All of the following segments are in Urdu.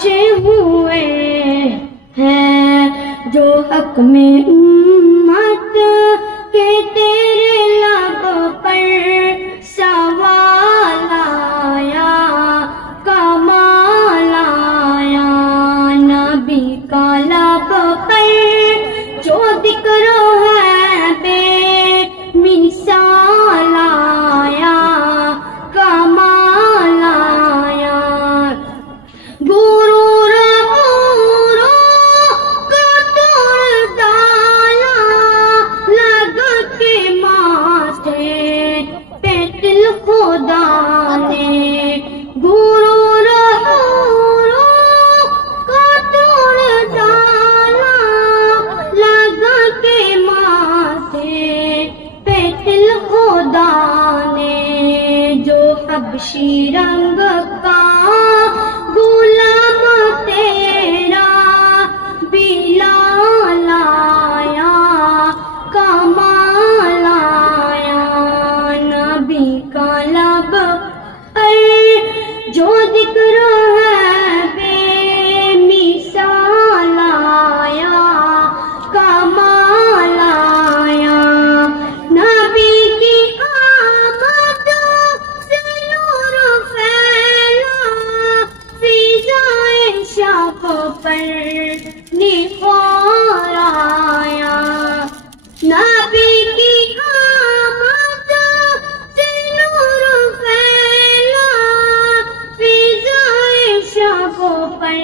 بچے ہوئے ہیں جو حق میں امت کے تیرے لب پر سوال آیا کمال آیا نبی کا لب پر جو ذکر ہے بے مثال آیا کمال آیا غرور کا توڑ ڈالا لگ کے ماتھے پہ دل خدا نے غرور کا توڑ ڈالا لگ کے ماتھے پہ دل خدا نے جو حبشی رنگ کا غلام تیرا بلال آیا کمال آیا نبی کا لب پر جو ذکر ہے بے مثال آیا کمال آیا نبی کی آمد سے نور پھیلا فضائے شب پر نثار آیا نبی کی آمد سے نور پھیلا فضائے شب پر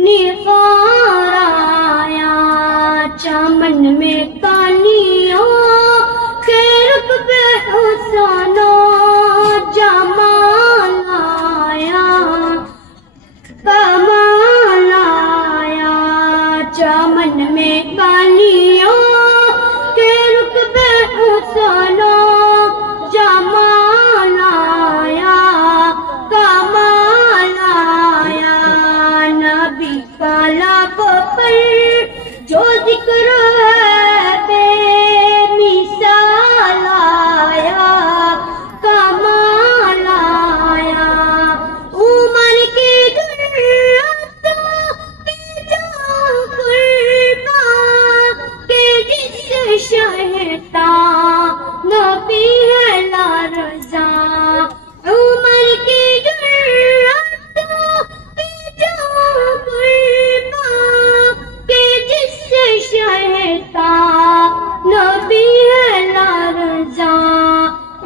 نثار آیا چمن میں کالیوں کے رتبے حسن و جمال آیا کمال آیا چمن میں کالیوں کے رتبے حسن و جمال آیا کمال آیا نبی کا لب پر جو ذکر ہے بے مثال آیا کمال آیا عمر کی جرأت کی جان قربان کہ جس سے شہتا نبی ہے لرزاں عمر کی جرأت کی جان قربان کہ جس سے شہتا نبی ہے لرزاں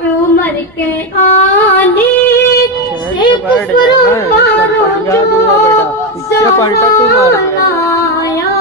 عمر کے آنے سے کفر مارو جو سوال آیا